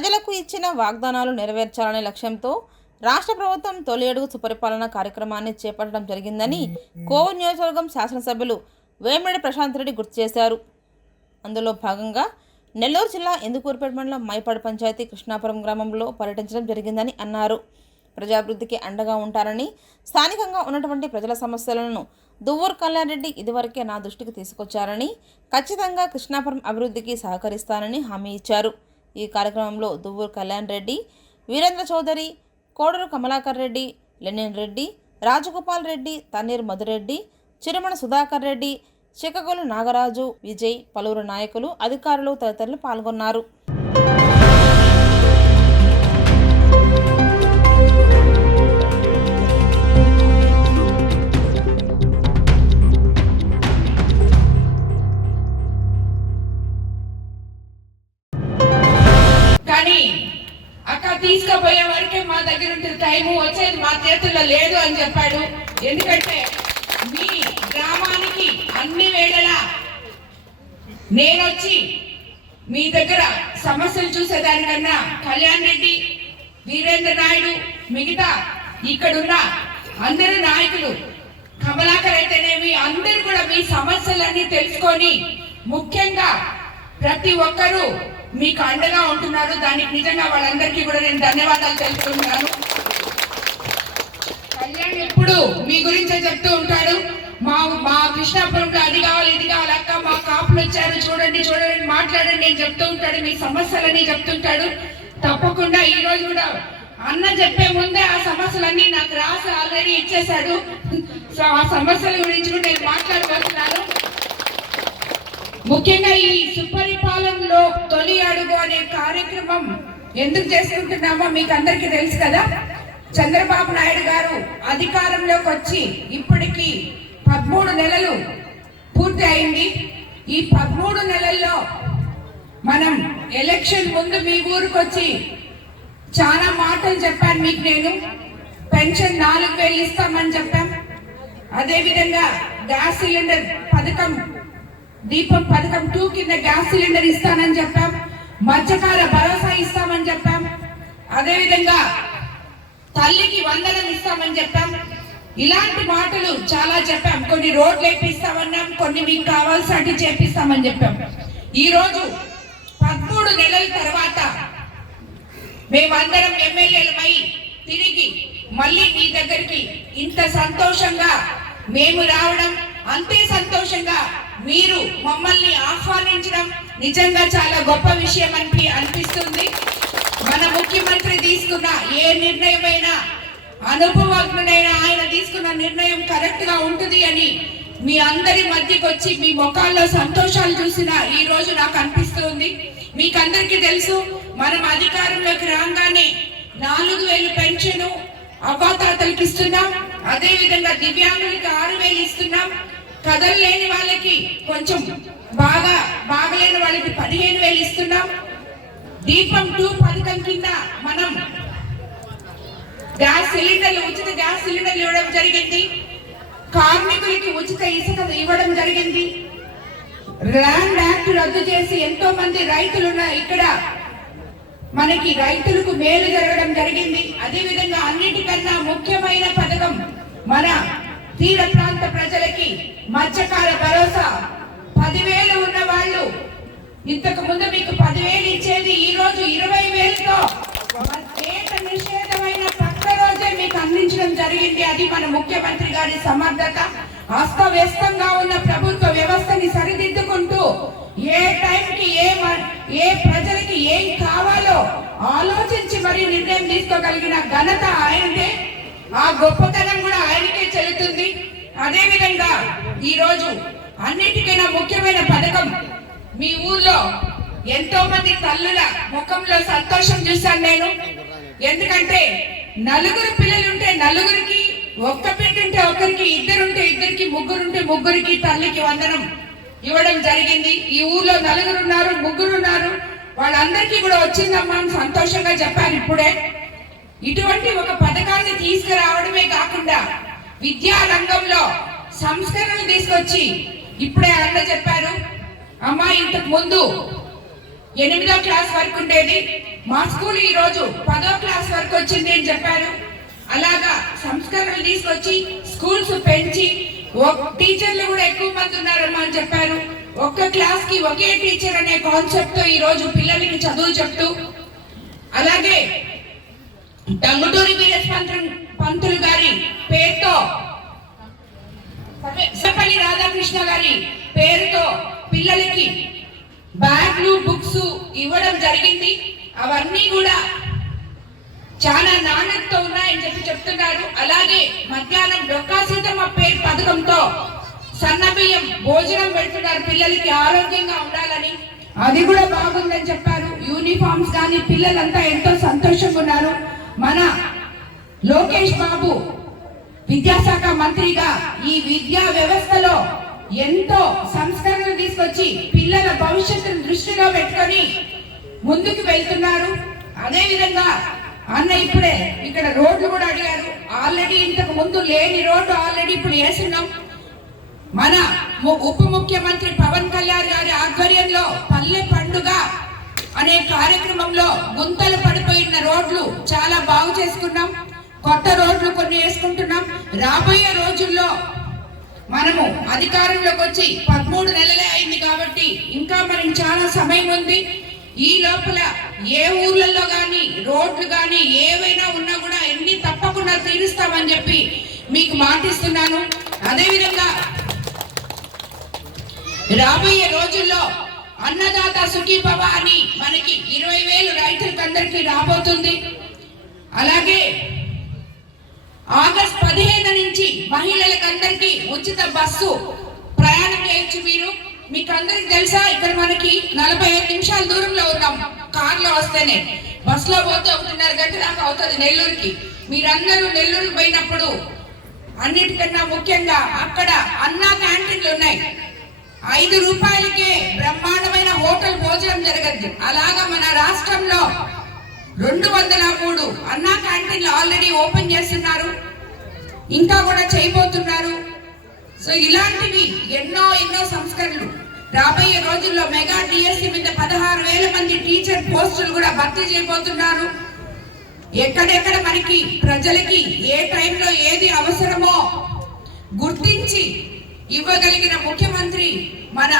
ప్రజలకు ఇచ్చిన వాగ్దానాలు నెరవేర్చాలనే లక్ష్యంతో రాష్ట్ర ప్రభుత్వం తొలి అడుగు సుపరిపాలన కార్యక్రమాన్ని చేపట్టడం జరిగిందని కోవూరు నియోజకవర్గం శాసనసభ్యులు వేమిరెడ్డి ప్రశాంత్ రెడ్డి గుర్తు చేశారు. అందులో భాగంగా నెల్లూరు జిల్లా ఇందుకూరుపేట మండలం మైపాడు పంచాయతీ కృష్ణాపురం గ్రామంలో పర్యటించడం జరిగిందని అన్నారు. ప్రజాభివృద్ధికి అండగా ఉంటారని, స్థానికంగా ఉన్నటువంటి ప్రజల సమస్యలను దువ్వూరు కళ్యాణ్ రెడ్డి ఇదివరకే నా దృష్టికి తీసుకొచ్చారని, ఖచ్చితంగా కృష్ణాపురం అభివృద్ధికి సహకరిస్తానని హామీ ఇచ్చారు. ఈ కార్యక్రమంలో దువ్వూరు కళ్యాణ్ రెడ్డి, వీరేంద్ర చౌదరి, కోడూరు కమలాకర్ రెడ్డి, లెనిన్ రెడ్డి, రాజగోపాల్ రెడ్డి, తన్నీర్ మధురెడ్డి, చిరుమణ సుధాకర్ రెడ్డి, చిక్కగోలు నాగరాజు, విజయ్, పలువురు నాయకులు, అధికారులు తదితరులు పాల్గొన్నారు. తీసుకుపోయే వరకే మా దగ్గర ఉంటుంది, టైము వచ్చేది మా చేతుల్లో లేదు అని చెప్పాడు. ఎందుకంటే మీ గ్రామానికి అన్ని వేళలా నేనొచ్చి మీ దగ్గర సమస్యలు చూసేదానికన్నా కళ్యాణ్ రెడ్డి, వీరేంద్ర నాయుడు, మిగతా ఇక్కడున్న అందరు నాయకులు, కమలాకర్ అయితేనేమి, అందరూ కూడా మీ సమస్యలన్నీ తెలుసుకొని ముఖ్యంగా ప్రతి ఒక్కరూ మీకు అండగా ఉంటున్నారు. దానికి నిజంగా వాళ్ళందరికీ కూడా నేను ధన్యవాదాలు తెలుపుతున్నాను. కళ్యాణ్ ఎప్పుడు మీ గురించే చెప్తూ ఉంటాడు, మా కృష్ణాపురంలో అది కావాలి ఇది కావాలి, అక్క మా కాపులు వచ్చారు చూడండి చూడండి మాట్లాడండి అని చెప్తూ ఉంటాడు. మీ సమస్యలన్నీ చెప్తుంటాడు. తప్పకుండా ఈ రోజు కూడా అన్న చెప్పే ముందే ఆ సమస్యలన్నీ నాకు రాసి ఆల్రెడీ ఇచ్చేశాడు. సో ఆ సమస్యల గురించి కూడా నేను మాట్లాడబోతున్నాను. ముఖ్యంగా ఈ సుపరిపాలనలో తొలి అడుగు అనే కార్యక్రమం ఎందుకు చేసుకుంటున్నామో మీకు అందరికీ తెలుసు కదా. చంద్రబాబు నాయుడు గారు అధికారంలోకి వచ్చి ఇప్పటికి 13 నెలలు పూర్తి అయింది. ఈ 13 నెలల్లో మనం ఎలక్షన్ ముందు మీ ఊరికి వచ్చి చాలా మాటలు చెప్పాను మీకు. నేను పెన్షన్ 4000 ఇస్తామని చెప్పాం. అదేవిధంగా గ్యాస్ సిలిండర్ పథకం, దీపం పథకం 2 కింద గ్యాస్ సిలిండర్ ఇస్తానని చెప్పాం. మత్స్యకార భరోసా ఇస్తామని చెప్పాం. అదేవిధంగా తల్లికి వందనం ఇస్తామని చెప్పాం. ఇలాంటి మాటలు చాలా చెప్పాం. కొన్ని రోడ్లు వేపిస్తామన్నాం, కొన్ని మీకు కావాల్సినట్టు చేపిస్తామని చెప్పాం. ఈ రోజు 13 నెలల తర్వాత మేమందరం ఎమ్మెల్యేలమై తిరిగి మళ్ళీ మీ దగ్గరికి ఇంత సంతోషంగా మేము రావడం, అంతే సంతోషంగా మీరు మమ్మల్ని ఆహ్వానించడం నిజంగా చాలా గొప్ప విషయం అనిపిస్తుంది. మన ముఖ్యమంత్రి తీసుకున్న ఏ నిర్ణయమైనా, అనుభవజ్ఞుడైన ఆయన తీసుకున్న నిర్ణయం కరెక్ట్ గా ఉంటుంది అని మీ అందరి మధ్యకి వచ్చి మీ ముఖాల్లో సంతోషాలు చూసిన ఈ రోజు నాకు అనిపిస్తుంది. మీకు అందరికీ తెలుసు, మనం అధికారంలోకి రాగానే 4000 పెన్షన్ అవ్వాతాతలకి ఇస్తున్నాం. అదే విధంగా దివ్యాంగులకి 6000 ఇస్తున్నాం. కదలలేని వాళ్ళకి కొంచెం బాగలేని వాళ్ళకి 15000 ఇస్తున్నాం. దీపం 2 పథకం కింద మనం గ్యాస్ సిలిండర్లు, ఉచిత గ్యాస్ సిలిండర్లు ఇవ్వడం జరిగింది. కార్మికులకి ఉచిత ఇసుక ఇవ్వడం జరిగింది. ల్యాండ్ యాక్ట్ రద్దు చేసి ఎంతో మంది రైతులు ఇక్కడ మనకి రైతులకు మేలు జరగడం జరిగింది. అదే విధంగా అన్నిటికన్నా ముఖ్యమైన పథకం మన తీర ప్రాంత ప్రజలకి మత్స్యకార భరోసా 10,000 ఉన్న వాళ్ళు ఇంతకు ముందు మీకు 10,000 ఇచ్చేది ఈ రోజు 20,000తో ఏక నిషేధమైన పక్క రోజే మీకు అందించడం జరిగింది. అది మన ముఖ్యమంత్రి గారి సమర్థత. అస్తవ్యస్తంగా ఉన్న ప్రభుత్వ వ్యవస్థని సరిదిద్దుకుంటూ ఏ టైంకి ఏ ప్రజలకి ఏం కావాలో ఆలోచించి మరి నిర్ణయం తీసుకోగలిగిన ఘనత ఆయనదే. ఆ గొప్పతనం కూడా ఆయనకే చెల్లుతుంది. అదే విధంగా ఈ రోజు అన్నిటికైనా ముఖ్యమైన పథకం, మీ ఊర్లో ఎంతో మంది తల్లుల ముఖంలో సంతోషం చూశాను నేను. ఎందుకంటే 4 పిల్లలుంటే 4కి, ఒక్క బిడ్డ ఉంటే ఒకరికి, ఇద్దరుంటే ఇద్దరికి, ముగ్గురుంటే ముగ్గురికి తల్లికి వందనం ఇవ్వడం జరిగింది. ఈ ఊర్లో 4 ఉన్నారు, 3 ఉన్నారు, వాళ్ళందరికీ కూడా వచ్చిందమ్మా అని సంతోషంగా చెప్పాను ఇప్పుడే. ఇటువంటి ఒక పథకాన్ని తీసుకురావడమే కాకుండా విద్యా రంగంలో సంస్కరణలు తీసుకొచ్చి, ఇప్పుడే అన్న చెప్పారు అమ్మా, ఇంతకు ముందు 8వ క్లాస్ వరకు ఉండేది, మా స్కూల్ ఈ రోజు 10వ క్లాస్ వరకు వచ్చింది అని చెప్పారు. అలాగా సంస్కరణలు తీసుకొచ్చి స్కూల్స్ పెంచి టీచర్లు కూడా ఎక్కువ మంది ఉన్నారమ్మా అని చెప్పారు. ఒక్క క్లాస్ కి ఒకే టీచర్ అనే కాన్సెప్ట్ తో ఈ రోజు పిల్లలకి చదువు చెప్తూ, అలాగే టంగుటూరి పంతులు గారి పేరుతో సర్వేపల్లి రాధాకృష్ణ గారి పేరుతో పిల్లలకి బ్యాగ్లు బుక్స్ ఇవ్వడం జరిగింది. అవన్నీ కూడా చాలా నాణ్యతతో ఉన్నాయని చెప్తున్నారు. అలాగే మధ్యాహ్నం డొక్కా సీతమ్మ పేరు పథకంతో సన్నబియ్యం భోజనం పెడుతున్నారు పిల్లలకి ఆరోగ్యంగా ఉండాలని. అది కూడా బాగుందని చెప్పారు. యూనిఫామ్స్ కానీ పిల్లలంతా ఎంతో సంతోషంగా ఉన్నారు. మన లోకేష్ బాబు విద్యాశాఖ మంత్రిగా ఈ విద్యా వ్యవస్థలో ఎంతో సంస్కరణలు తీసుకొచ్చి పిల్లల భవిష్యత్తును దృష్టిలో పెట్టుకొని ముందుకు వెళ్తున్నారు. అదే విధంగా అన్న ఇప్పుడే ఇక్కడ రోడ్లు కూడా అడిగారు. ఆల్రెడీ ఇంతకు ముందు లేని రోడ్డు ఆల్రెడీ ఇప్పుడు వేస్తున్నాం. మన ఉప ముఖ్యమంత్రి పవన్ కళ్యాణ్ గారి ఆధ్వర్యంలో పల్లె పండుగ అనే కార్యక్రమంలో గుంతలు పడిపోయిన రోడ్లు చాలా బాగు చేసుకున్నాం. కొత్త రోడ్లు కొన్ని వేసుకుంటున్నాం. రాబోయే రోజుల్లో మనము అధికారంలోకి వచ్చి 13 నెలలే అయింది కాబట్టి ఇంకా మనకి చాలా సమయం ఉంది. ఈ లోపల ఏ ఊర్లలో కానీ రోడ్లు కానీ ఏవైనా ఉన్నా కూడా ఎన్ని తప్పకుండా తీరుస్తామని చెప్పి మీకు మాటిస్తున్నాను. అదేవిధంగా రాబోయే రోజుల్లో అన్నదాత సుఖీభవ అని మనకి 20,000 రైతులకు అందరికీ రాబోతుంది. అలాగే ఆగస్ట్ 15 నుంచి మహిళలకు అందరికీ ఉచిత బస్సు ప్రయాణం చేయొచ్చు. మీకు అందరికి తెలుసా, ఇక్కడ మనకి 45 నిమిషాల దూరంలో ఉన్నాం. కార్లో వస్తేనే, బస్సులో పోతే 1:30 గంట దాకా అవుతుంది నెల్లూరుకి. మీరందరూ నెల్లూరు పోయినప్పుడు అన్నిటికన్నా ముఖ్యంగా అక్కడ అన్నా క్యాంటీన్లు ఉన్నాయి. 5 రూపాయలకే బ్రహ్మాండమైన హోటల్ భోజనం జరగద్ది. అలాగా మన రాష్ట్రంలో 203 అన్నా క్యాంటీన్లు ఆల్రెడీ ఓపెన్ చేస్తున్నారు, ఇంకా కూడా చేయబోతున్నారు. సో ఇలాంటివి ఎన్నో సంస్కరణలు రాబోయే రోజుల్లో మెగా డిఎస్సి మీద 16,000 మంది టీచర్ పోస్టులు కూడా భర్తీ చేయబోతున్నారు. ఎక్కడెక్కడ మనకి ప్రజలకి ఏ టైంలో ఏది అవసరమో గుర్తించి ఇవ్వగలిగిన ముఖ్యమంత్రి మన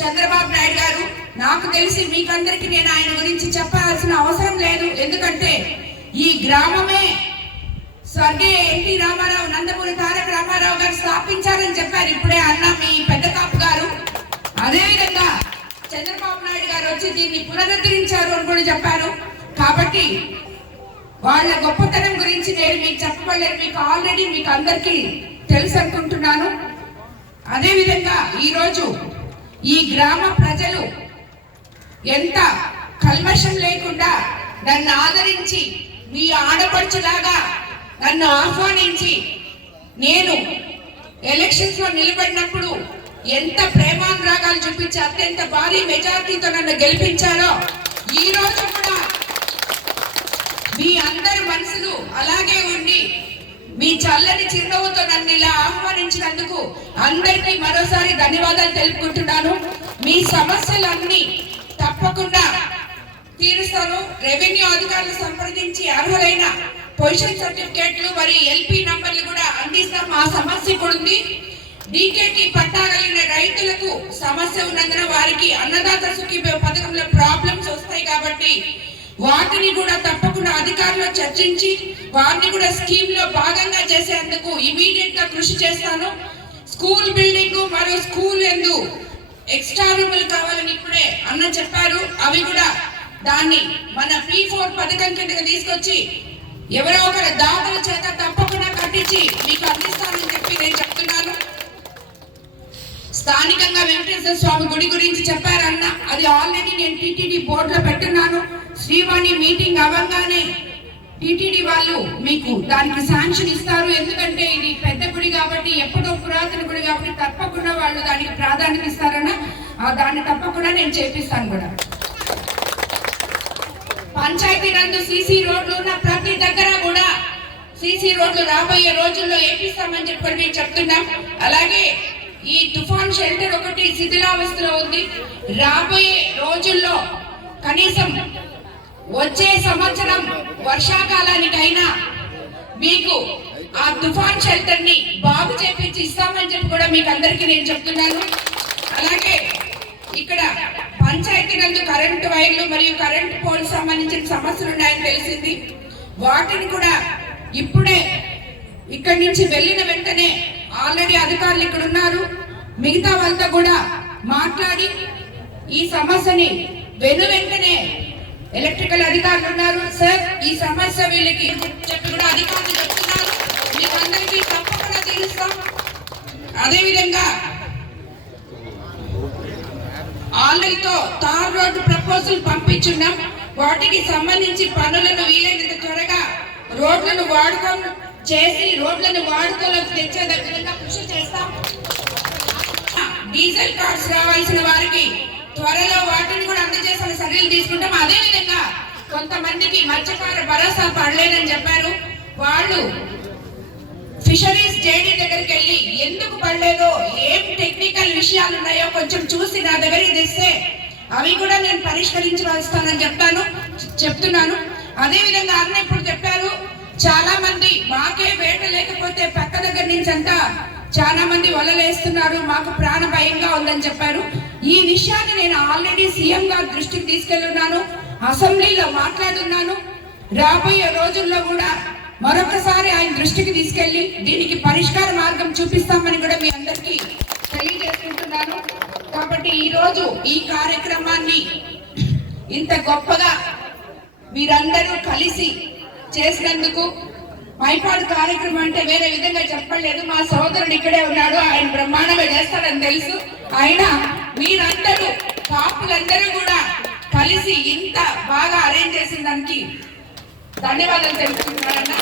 చంద్రబాబు నాయుడు గారు. నాకు తెలిసి మీకందరికి నేను ఆయన గురించి చెప్పాల్సిన అవసరం లేదు. ఎందుకంటే ఈ గ్రామమే స్వర్గీయ ఎన్టీ రామారావు, నందమూరి తారక రామారావు గారు స్థాపించారని చెప్పారు ఇప్పుడే అన్న మీ పెద్ద కాపు గారు. అదేవిధంగా చంద్రబాబు నాయుడు గారు వచ్చి దీన్ని పునరుద్ధరించారు అని కూడా చెప్పారు. కాబట్టి వాళ్ళ గొప్పతనం గురించి నేను మీకు చెప్పలేదు, మీకు ఆల్రెడీ మీకు అందరికీ తెలుసు అనుకుంటున్నాను. అదేవిధంగా ఈరోజు ఈ గ్రామ ప్రజలు ఎంత కల్మషం లేకుండా నన్ను ఆదరించి మీ ఆడపడుచులాగా నన్ను ఆహ్వానించి నేను ఎలక్షన్స్ లో నిలబడినప్పుడు ఎంత ప్రేమానురాగాలు చూపించి అత్యంత భారీ మెజార్టీతో నన్ను గెలిపించారో ఈ రోజు కూడా మీ అందరి మనసులు అలాగే ఉండి మీ చల్లని చిరునవ్వుతో నన్ను ఇలా ఆహ్వానించినందుకు అందరికీ మరోసారి ధన్యవాదాలు తెలుపుకుంటున్నాను. మీ సమస్యలన్నీ తప్పకుండా తీరుస్తాను. రెవెన్యూ అధికారులు సంప్రదించి అర్హులైన పొజిషన్ సర్టిఫికేట్లు మరియు ఎల్పీ నంబర్లు కూడా అందిస్తాం. ఆ సమస్య కూడా ఉంది. డీకేటీ పట్టా కలిగిన రైతులకు సమస్య ఉన్నందున వారికి అన్నదాత సుఖీభవ పథకంలో ప్రాబ్లమ్స్ వస్తాయి కాబట్టి వాటిని కూడా తప్పకుండా అధికారులు చర్చించి వారిని కూడా స్కీమ్ లో భాగంగా చేసేందుకు ఇమీడియట్ గా కృషి చేస్తాను. స్కూల్ బిల్డింగ్ మరియు స్కూల్ ఎందు ఎక్స్ట్రా రూములు కావాలని ఇప్పుడే అన్న చెప్పారు. అవి కూడా దాన్ని మన P4 పథకం కిందకి తీసుకొచ్చి ఎవరో ఒకరి దాతల చేత తప్పకుండా కట్టించి మీకు అందిస్తానని చెప్పి నేను చెప్తున్నాను. స్థానికంగా వెంకటేశ్వర స్వామి గుడి గురించి చెప్పారన్న, అది ఆల్రెడీ నేను టీటీడీ బోర్డులో పెట్టున్నాను. శ్రీవాణి మీటింగ్ అవ్వగానే టీటీడీ వాళ్ళు మీకు దానికి శాంక్షన్ ఇస్తారు. ఎందుకంటే ఇది పెద్ద గుడి కాబట్టి, ఎప్పుడో పురాతన గుడి కాబట్టి తప్పకుండా వాళ్ళు దానికి ప్రాధాన్యత ఇస్తారన్న, దాన్ని తప్పకుండా నేను చేపిస్తాను కూడా. పంచాయతీ నందు సీసీ రోడ్లు ఉన్న ప్రతి దగ్గర కూడా సీసీ రోడ్లు రాబోయే రోజుల్లో వేపిస్తామని చెప్పి మేము చెప్తున్నాం. అలాగే ఈ తుఫాన్ షెల్టర్ ఒకటి శిథిలావస్థలో ఉంది. రాబోయే రోజుల్లో కనీసం వచ్చే సంవత్సరం వర్షాకాలానికైనా మీకు ఆ తుఫాన్ షెల్టర్ ని బాగు చేపించి ఇస్తామని చెప్పి కూడా మీకు అందరికీ నేను చెప్తున్నాను. అలాగే ఇక్కడ పంచాయతీ నందు కరెంటు వైర్లు మరియు కరెంటు పోల్ సంబంధించిన సమస్యలు ఉన్నాయని తెలిసింది. వాటిని కూడా ఇప్పుడే ఇక్కడి నుంచి వెళ్ళిన వెంటనే ఆల్రెడీ అధికారులు ఇక్కడ ఉన్నారు, మిగతా వాళ్ళతో కూడా మాట్లాడి ఈ సమస్యని వెంటనే ఎలక్ట్రికల్ అధికారులు ఉన్నారు సార్, ఈ సమస్య వీళ్ళకి చెప్పి కూడా అధికారులు చెప్తున్నారు, మీకు అందరికీ తప్పకుండా తీరుస్తాం. అదేవిధంగా ఆల్రెడీతో తార్ రోడ్డు ప్రపోజల్ పంపించున్నాం. వాటికి సంబంధించి పనులను వీలైనంత త్వరగా రోడ్లను వాడుకోను చేసి రోడ్లను వాడుకోలోకి తెచ్చే విధంగా కృషి చేస్తాం. డీజిల్ కార్డ్స్ రావాల్సిన వారికి త్వరలో వాటిని కూడా అందజేసిన చర్యలు తీసుకుంటాం. అదే విధంగా కొంతమందికి మత్స్యకార భరోసా పడలేదని చెప్పారు. వాళ్ళు ఫిషరీస్ జేడీ దగ్గరికి వెళ్ళి ఎందుకు పడలేదో, ఏం టెక్నికల్ విషయాలు ఉన్నాయో కొంచెం చూసి నా దగ్గరికి తెస్తే అవి కూడా నేను పరిష్కరించి వస్తానని చెప్తున్నాను. అదే విధంగా అన్న ఇప్పుడు చెప్పారు, చాలా మంది మాకే వేట లేకపోతే పక్క దగ్గర నుంచి అంతా చాలా మంది వలలేస్తున్నారు, మాకు ప్రాణ భయంగా ఉందని చెప్పారు. ఈ విషయాన్ని నేను ఆల్రెడీ సీఎం గారి దృష్టికి తీసుకెళ్తున్నాను, అసెంబ్లీలో మాట్లాడున్నాను. రాబోయే రోజుల్లో కూడా మరొకసారి ఆయన దృష్టికి తీసుకెళ్లి దీనికి పరిష్కార మార్గం చూపిస్తామని కూడా మీ అందరికీ తెలియజేసుకుంటున్నాను. కాబట్టి ఈరోజు ఈ కార్యక్రమాన్ని ఇంత గొప్పగా మీరందరూ కలిసి చేసినందుకు, మైపాడు కార్యక్రమం అంటే వేరే విధంగా చెప్పలేదు, మా సోదరుడు ఇక్కడే ఉన్నాడు, ఆయన బ్రహ్మాండంగా చేస్తాడని తెలుసు. అయినా మీరందరూ కాపులందరూ కూడా కలిసి ఇంత బాగా అరేంజ్ చేసిన దానికి ధన్యవాదాలు తెలుపుతున్నారన్న.